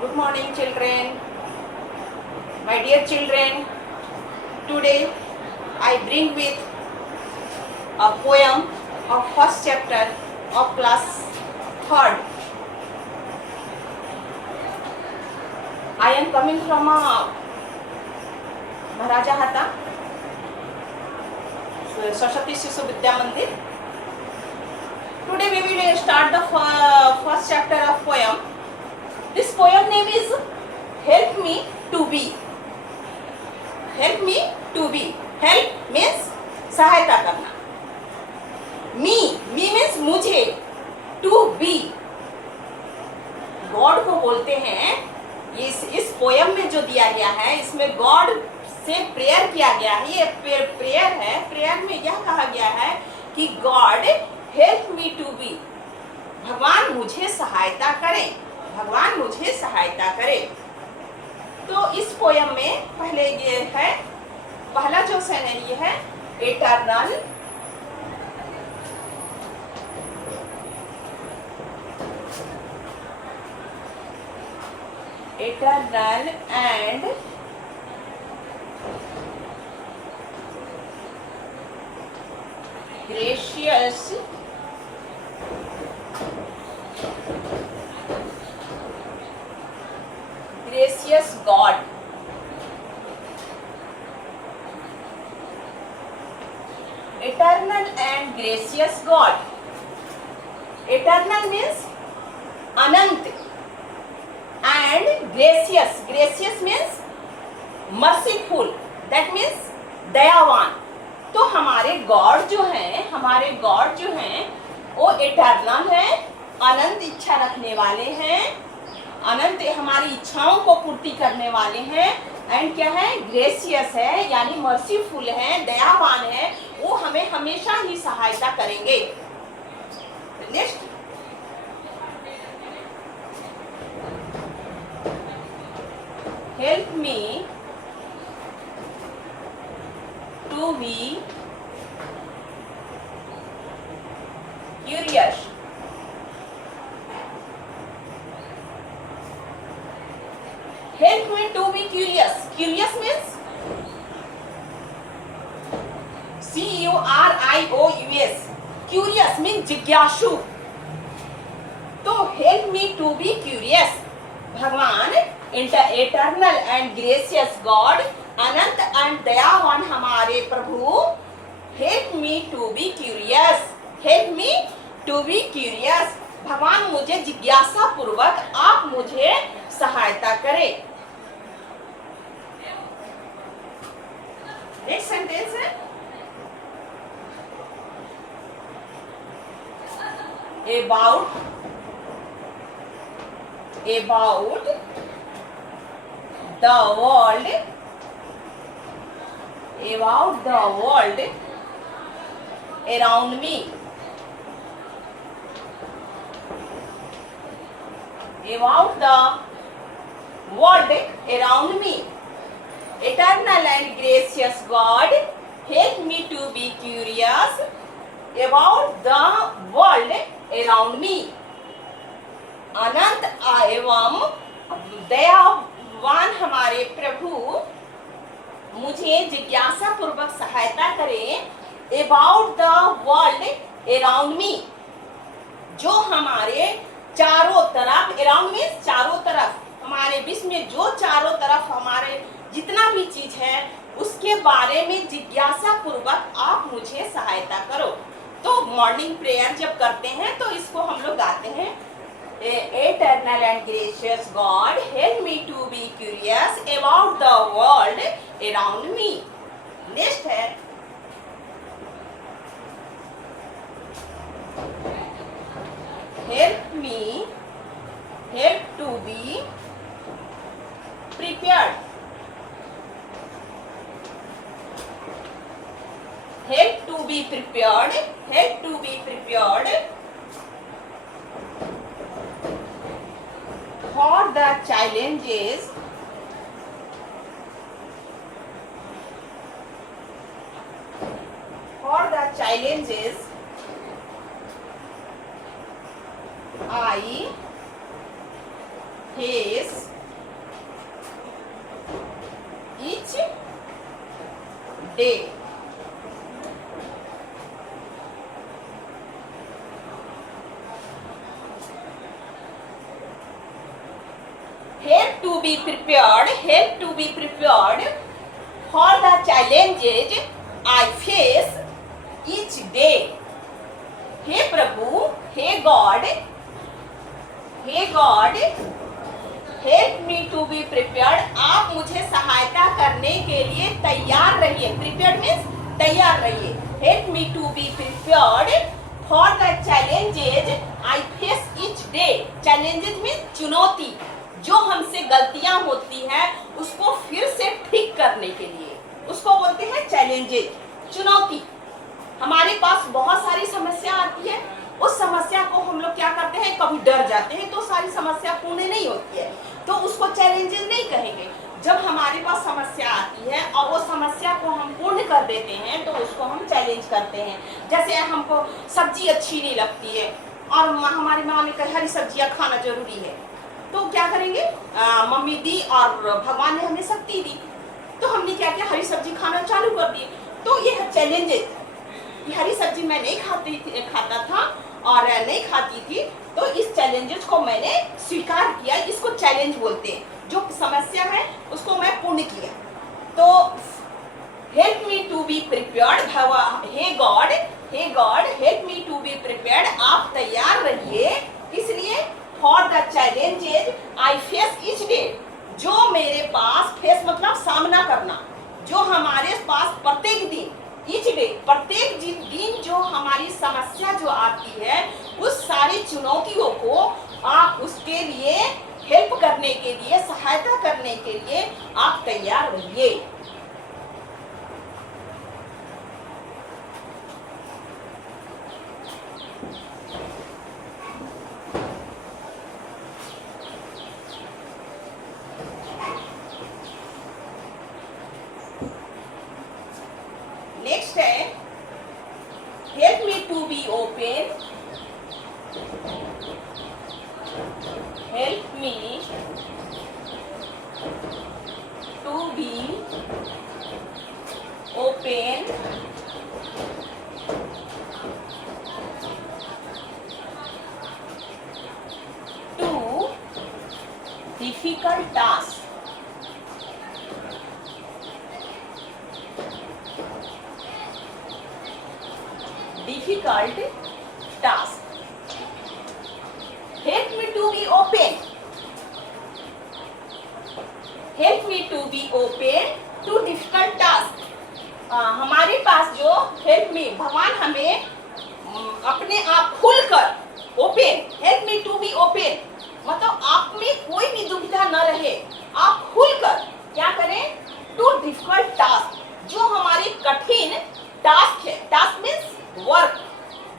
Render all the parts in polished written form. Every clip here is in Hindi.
good morning children. My dear children, today I bring with a poem of first chapter of class 3rd. I am coming from Maharaja Hata, Saraswati Shisu Vidya Mandir. Today we will start the first chapter of poem. This poem name is Help Me to Be. Help me to be. Help means सहायता करना. Me means मुझे. To be. गॉड को बोलते हैं. इस पोयम में जो दिया गया है इसमें गॉड से प्रेयर किया गया है. ये प्रेयर है. प्रेयर में यह कहा गया है कि God help me to be. भगवान मुझे सहायता करें. भगवान मुझे सहायता करें. तो इस पोयम में पहले ये है, पहला जो सिनेरियो है eternal and gracious God. Eternal and gracious God. Eternal means अनंत and gracious means merciful. That means दयावान. तो हमारे गॉड जो हैं वो इटर्नल है, अनंत इच्छा रखने वाले हैं, अनंत हमारी इच्छाओं को पूर्ति करने वाले हैं. एंड क्या है? ग्रेसियस है, यानी मर्सीफुल है, दयावान है. वो हमें हमेशा ही सहायता करेंगे. Next, help me to be curious. Help me to be curious. Curious means CURIOUS. Curious means जिज्ञासु. तो help me to be curious. भगवान eternal and gracious God, Anant and दयावान हमारे प्रभु, help me to be curious. Help me to be curious. भगवान मुझे जिज्ञासा पूर्वक आप मुझे सहायता करें. नेक्स्ट सेंटेंस है about the world around me. About the world around me. Eternal and gracious God, help me to be curious about the world around me. अनंत एवं दयावान हमारे प्रभु मुझे जिज्ञासा पूर्वक सहायता करें. About the world around me. जो हमारे चारों तरफ, around means चारों तरफ, हमारे विश्व में जो चारों तरफ हमारे जितना भी चीज है उसके बारे में जिज्ञासा पूर्वक आप मुझे सहायता करो. तो मॉर्निंग प्रेयर जब करते हैं तो इसको हम लोग गाते हैं. Eternal and gracious God, help me to be curious about the world around me. Next है help to be prepared. Help to be prepared for the challenges I face each day. Help to be prepared for the challenges I face each day. हे प्रभु, हे God, help me to be prepared. आप मुझे सहायता करने के लिए तैयार रहिए. प्रिपेयर्ड मीन्स तैयार रहिए. Help me to be prepared for the challenges I face each day. Challenges means चुनौती. जो हमसे गलतियां होती हैं उसको फिर से ठीक करने के लिए उसको बोलते हैं चैलेंजेज, चुनौती. हमारे पास बहुत सारी समस्या आती है. उस समस्या को हम लोग क्या करते हैं, कभी डर जाते हैं तो सारी समस्या पूर्ण नहीं होती है, तो उसको चैलेंजेस नहीं कहेंगे. जब हमारे पास समस्या आती है और वो समस्या को हम पूर्ण कर देते हैं तो उसको हम चैलेंज करते हैं. जैसे हमको सब्जी अच्छी नहीं लगती है और हमारी माँ ने कहा हरी सब्जियाँ खाना जरूरी है, तो क्या करेंगे, मम्मी दी और भगवान ने हमें शक्ति दी, तो हमने क्या किया, हरी सब्जी खाना चालू कर दी. तो ये है चैलेंजेस. हरी सब्जी मैं नहीं खाता था और नहीं खाती थी, तो इस चैलेंजेस को मैंने स्वीकार किया. इसको चैलेंज बोलते हैं. जो समस्या है उसको मैं पूर्ण किया. तो help me to be prepared. हे God help me to be prepared. आप तैयार रहिए. इसलिए for the challenges I face each day. जो मेरे पास, फेस मतलब सामना करना, जो हमारे पास प्रत्येक दिन, ईच डे प्रत्येक दिन जो हमारी समस्या जो आती है, उस सारी चुनौतियों को आप उसके लिए हेल्प करने के लिए, सहायता करने के लिए आप तैयार रहिए. नेक्स्ट है help me to be open. Help me to be open to difficult task. Difficult task. Help me to be open. Help me to be open to difficult task. हमारे पास जो help me, भगवान हमें अपने आप खुलकर open, help me to be open मतलब आप में कोई भी दुविधा न रहे, आप खुलकर क्या करें, टू डिफिकल्ट टास्क. जो हमारे कठिन टास्क है, टास्क मीन्स वर्क,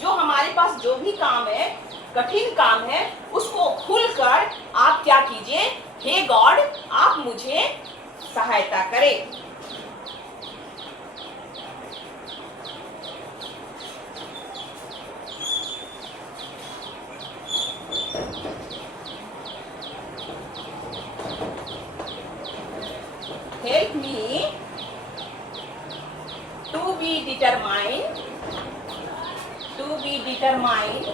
जो हमारे पास जो भी काम है, कठिन काम है, उसको खुलकर आप क्या कीजिए, हे गॉड आप मुझे सहायता करें. Help me to be determined. To be determined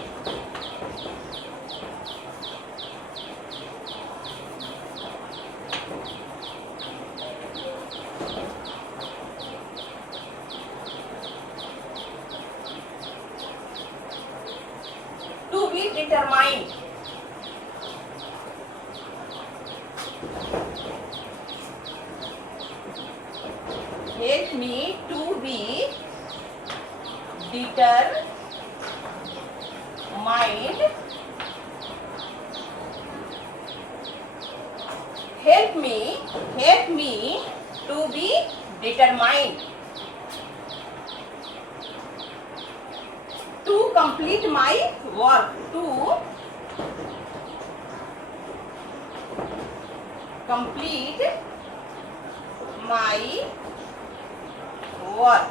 to be determined. Help me to be determined. Help me to be determined to complete my work. To complete my work.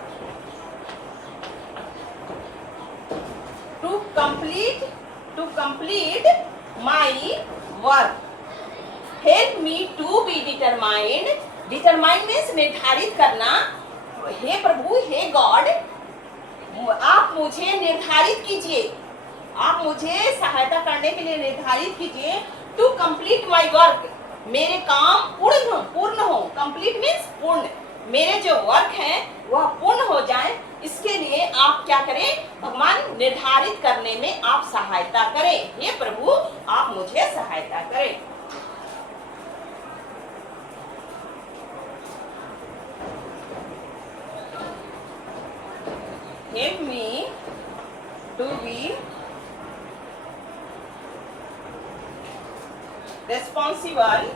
To complete my work. Help me to be determined, determined means निर्धारित करना, हे प्रभु हे गॉड आप मुझे निर्धारित कीजिए, आप मुझे सहायता करने के लिए निर्धारित कीजिए टू कंप्लीट माई वर्क, मेरे काम पूर्ण हो, कंप्लीट मीन्स पूर्ण, मेरे जो वर्क हैं वह पूर्ण हो जाए, इसके लिए आप क्या करें भगवान, निर्धारित करने में आप सहायता करें, हे प्रभु आप मुझे सहायता करें। Help me to be responsible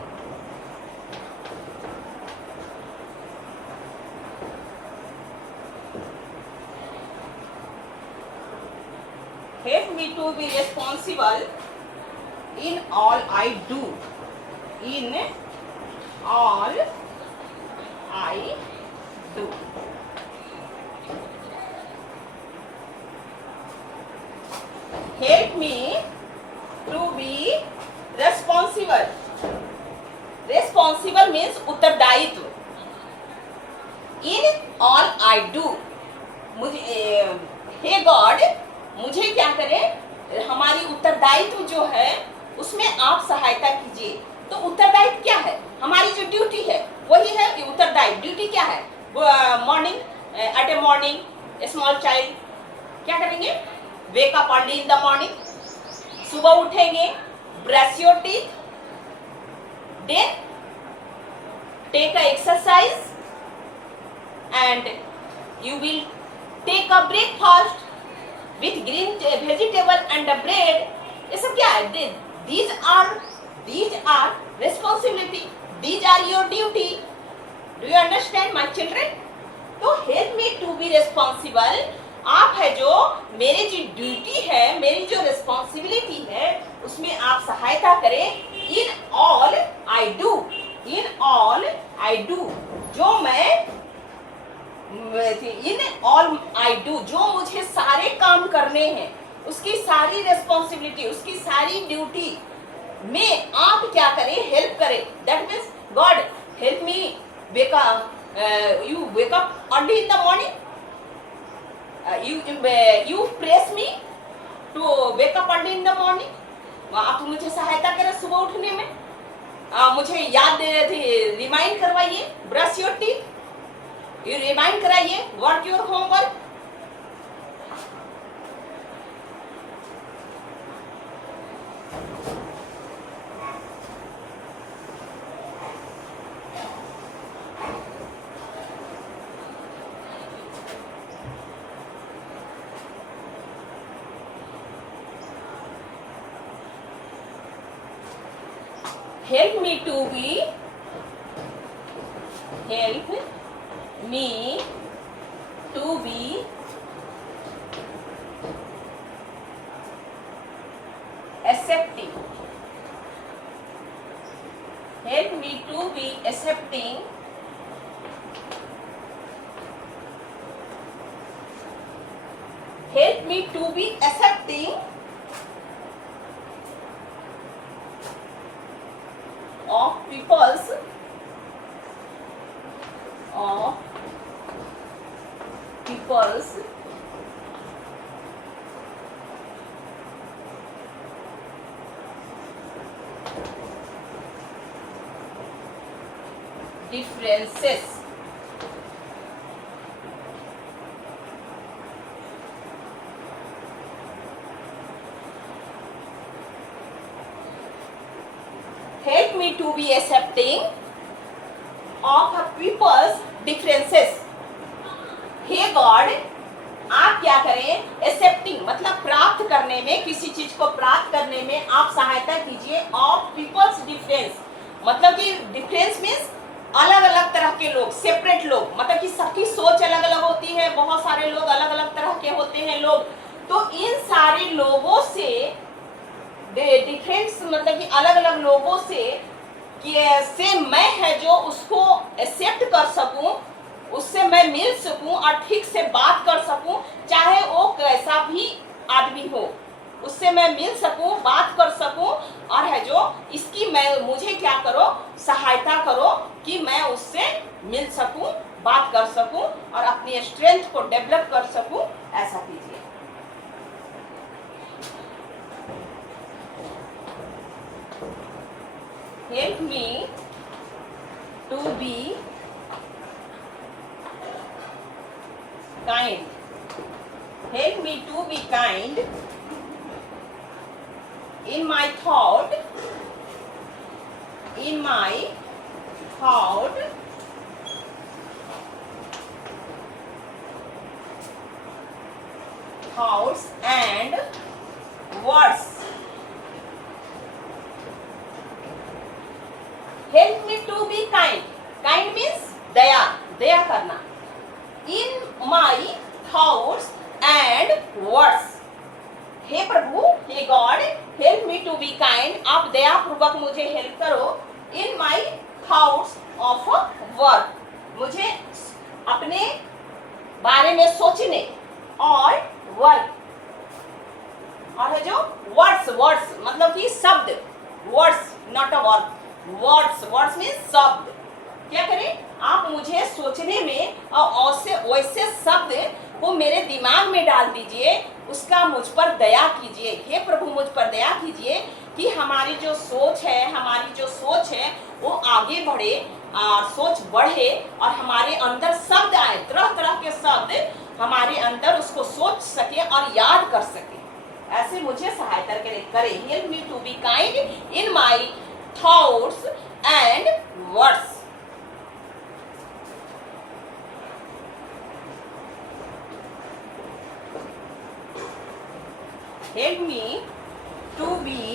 help me to be responsible in all I do, in all I do। Help me to be responsible, responsible means उत्तरदायित्व, in all I do, मुझे हे गॉड मुझे क्या करें, हमारी उत्तरदायित्व जो है उसमें आप सहायता कीजिए। तो उत्तरदायित्व क्या है, हमारी जो ड्यूटी है वही है उत्तरदायित्व। ड्यूटी क्या है, morning at a morning small child क्या करेंगे, wake up early in the morning, सुबह उठेंगे, brush your teeth, then take a exercise and you will take a breakfast with green vegetable and a bread. ये सब क्या है, these are responsibility, these are your duty, do you understand my children? तो help me to be responsible, आप है जो मेरे जो ड्यूटी है, मेरी जो रिस्पॉन्सिबिलिटी है उसमें आप सहायता करें, in all I do, in all I do, जो मैं इन ऑल आई डू, जो मुझे सारे काम करने हैं, उसकी सारी रिस्पॉन्सिबिलिटी, उसकी सारी ड्यूटी में आप क्या करें, हेल्प करें। That means God help me wake up, you wake up early in the morning, you press me to wake up early in the morning, आप मुझे सहायता करें सुबह उठने में, मुझे याद रिमाइंड करवाइए, brush your teeth, you remind कराइए, work your homework. Help me to be, help me to be accepting, help me to be accepting help me to be accepting of people's differences, help me to be accepting of a people's differences। हे गॉड आप क्या करें, एक्सेप्टिंग मतलब प्राप्त करने में, किसी चीज को प्राप्त करने में आप सहायता कीजिए, ऑफ पीपल्स डिफरेंस मतलब कि डिफरेंस मीन्स अलग अलग तरह के लोग, सेपरेट लोग, मतलब कि सबकी सोच अलग अलग होती है, बहुत सारे लोग अलग अलग तरह के होते हैं लोग, तो इन सारे लोगों से डिफरेंस मतलब कि अलग अलग लोगों से मैं है जो उसको एक्सेप्ट कर सकूं, उससे मैं मिल सकूं और ठीक से बात कर सकूं, चाहे वो कैसा भी आदमी हो, उससे मैं मिल सकूं, बात कर सकूं, और है जो इसकी मैं मुझे क्या करो, सहायता करो कि मैं उससे मिल सकूं, बात कर सकूं और अपनी स्ट्रेंथ को डेवलप कर सकूं। ऐसा कीजिए। Help me to be kind, help me to be kind in my thought, thoughts and words. Help me to be kind. Kind means दया, दया करना. In my thoughts and words. हे प्रभु, हे God, help me to be kind. आप दया पूर्वक मुझे हेल्प करो. In my thoughts of work, मुझे अपने बारे में सोचने, और वर्क, और है जो वर्ड्स, वर्ड्स मतलब कि शब्द, words not a work, words, words mean शब्द. क्या करें, आप मुझे सोचने में और वैसे शब्द को मेरे दिमाग में डाल दीजिए, उसका मुझ पर दया कीजिए. हे प्रभु, मुझ पर दया कीजिए कि हमारी जो सोच है वो आगे बढ़े, सोच बढ़े, और हमारे अंदर शब्द आए, तरह तरह के शब्द हमारे अंदर उसको सोच सके और याद कर सके. ऐसे मुझे सहायता करे. Help me to be kind in my thoughts and words. Help me to be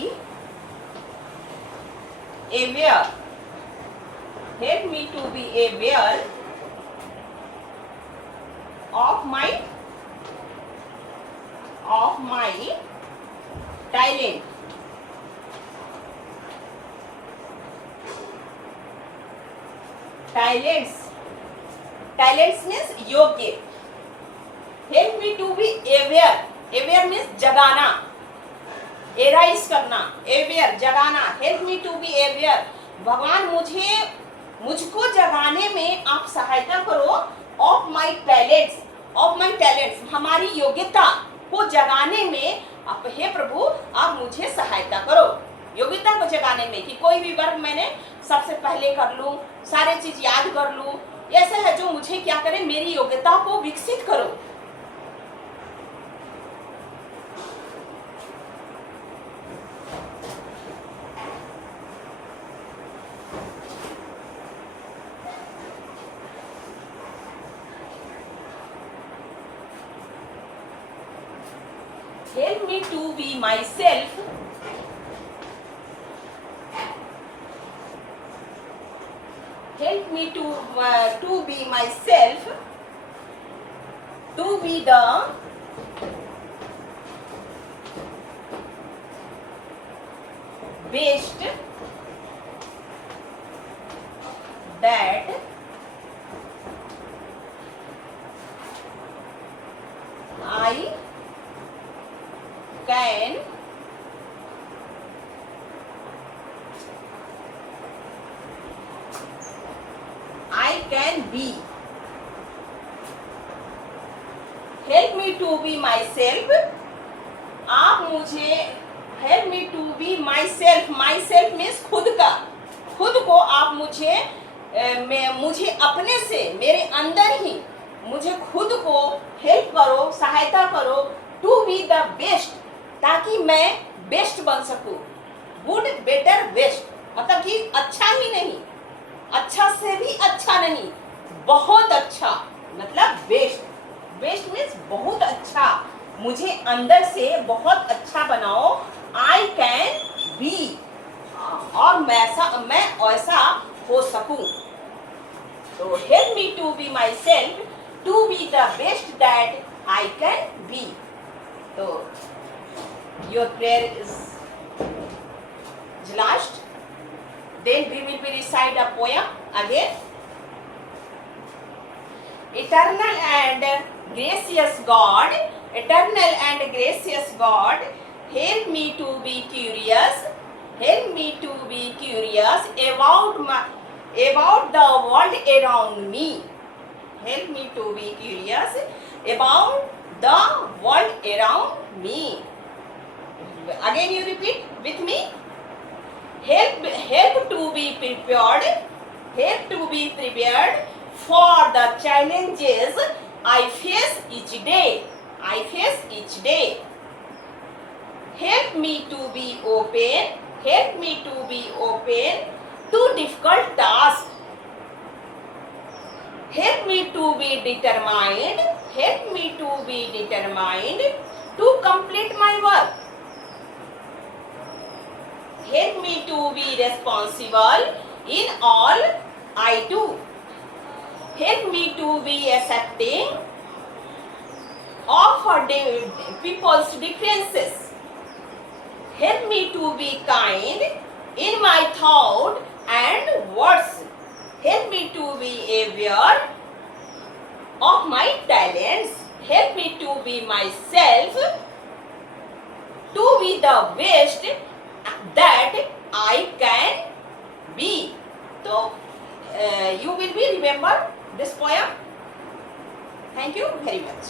aware. Help me to be aware of my talent. Talents means योग्य. Help me to be aware. Aware means जगाना, एराइज करना. अवेयर जगाना. Help me to be aware. भगवान, मुझको जगाने में आप सहायता करो. ऑफ माई टैलेंट्स, हमारी योग्यता को जगाने में आप, हे प्रभु, आप मुझे सहायता करो. योग्यता को जगाने में, कि कोई भी वर्क मैंने सबसे पहले कर लूं, सारे चीज याद कर लूं. ऐसा है जो मुझे क्या करे, मेरी योग्यता को विकसित करो. Help me to be myself. Help me to be myself. To be the best that I can be. Help me to be myself. आप मुझे help me to be myself. Myself means खुद का, खुद को आप मुझे अपने से, मेरे अंदर ही मुझे खुद को हेल्प करो, सहायता करो. टू बी द बेस्ट, ताकि मैं बेस्ट बन सकूं. गुड, बेटर, बेस्ट मतलब कि अच्छा ही नहीं, अच्छा से भी अच्छा नहीं, बहुत अच्छा मतलब बेस्ट. बेस्ट मीन्स बहुत अच्छा. मुझे अंदर से बहुत अच्छा बनाओ. आई कैन बी, और मैं ऐसा हो सकूं. तो help me to be myself, to be the best that I can be. तो your prayer is last. Then we will be recite a poem again. Eternal and gracious God, Help me to be curious. Help me to be curious about the world around me. Help me to be curious about the world around me. Again you repeat with me. Help to be prepared. Help to be prepared for the challenges I face each day. I face each day. Help me to be open. Help me to be open to difficult tasks. Help me to be determined. Help me to be determined to complete my work. Help me to be responsible in all I do. Help me to be accepting of people's differences. Help me to be kind in my thought and words. Help me to be aware of my talents. Help me to be myself, to be the best that I can be. So, you will be remember this poem. Thank you very much.